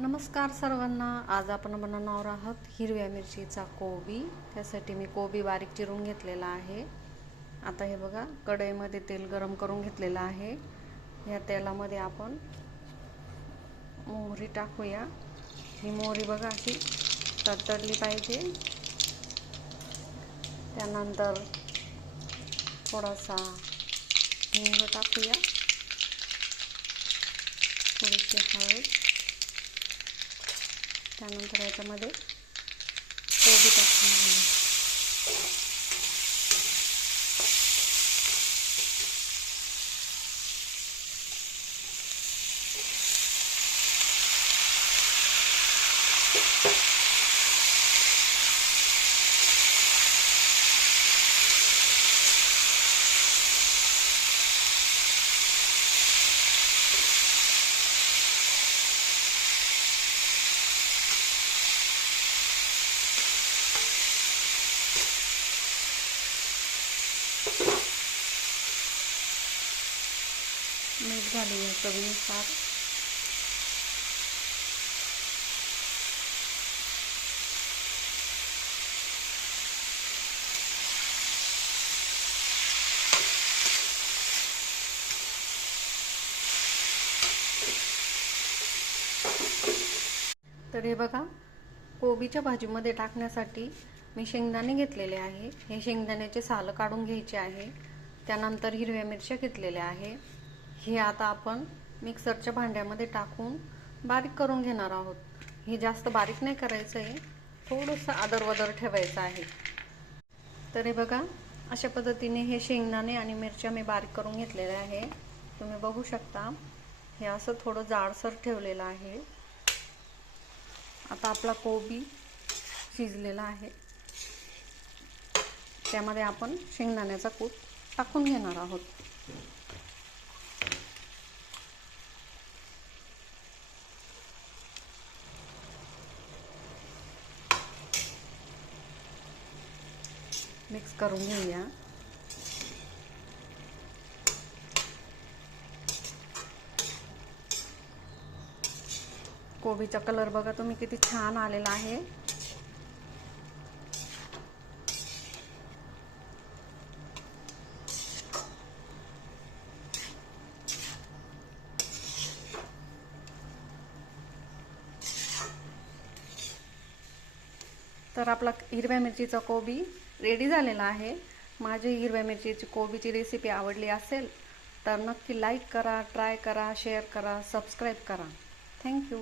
नमस्कार सर्वांना. आज आपण बनवणार आहोत हिरव्या मिरचीचा कोबी. त्यासाठी मी कोबी बारीक चिरून घेतलेला आहे. आता हे बघा, कढईमध्ये तेल गरम करून घेतलेलं आहे. या तेलामध्ये आपण मोहरी टाकूया. ही मोहरी बघा अशी तडतडली पाहिजे. त्यानंतर थोडासा हिंग टाकूया, थोडीशी हळद, त्यानंतर याच्यामध्ये कोबी टाकून घेऊ. मीठ घालूया चवीनुसार. तर हे बघा, कोबीच्या भाजीमध्ये टाकण्यासाठी मी शेंगदाणे घेतलेले आहे. हे शेंगदाण्याचे साल काढून घ्यायचे आहे. त्यानंतर हिरव्या मिरच्या घेतलेल्या आहे. हे आता आपण मिक्सरच्या भांड्यामध्ये टाकून बारीक करून घेणार आहोत. हे जास्त बारीक नाही करायचं आहे, थोडंसं आदरवदर ठेवायचं आहे. तर हे बघा, अशा पद्धतीने हे शेंगदाणे आणि मिरच्या मी बारीक करून घेतलेले आहे. तुम्ही बघू शकता, हे असं थोडं जाडसर ठेवलेलं आहे. आता आपला कोबी शिजलेला आहे. त्यामध्ये आपण शेंगदाण्याचा कूट टाकून घेणार आहोत. मिक्स करून घेऊया. कोबीचा कलर बघा तुम्ही किती छान आलेला आहे. तर आपला हिरव्या मिरचीचा कोबी रेडी झालेला आहे. माझी हिरव्या मिरचीची कोबीची रेसिपी आवडली असेल तर नक्की लाईक करा, ट्राय करा, शेअर करा, सबस्क्राईब करा. थँक्यू.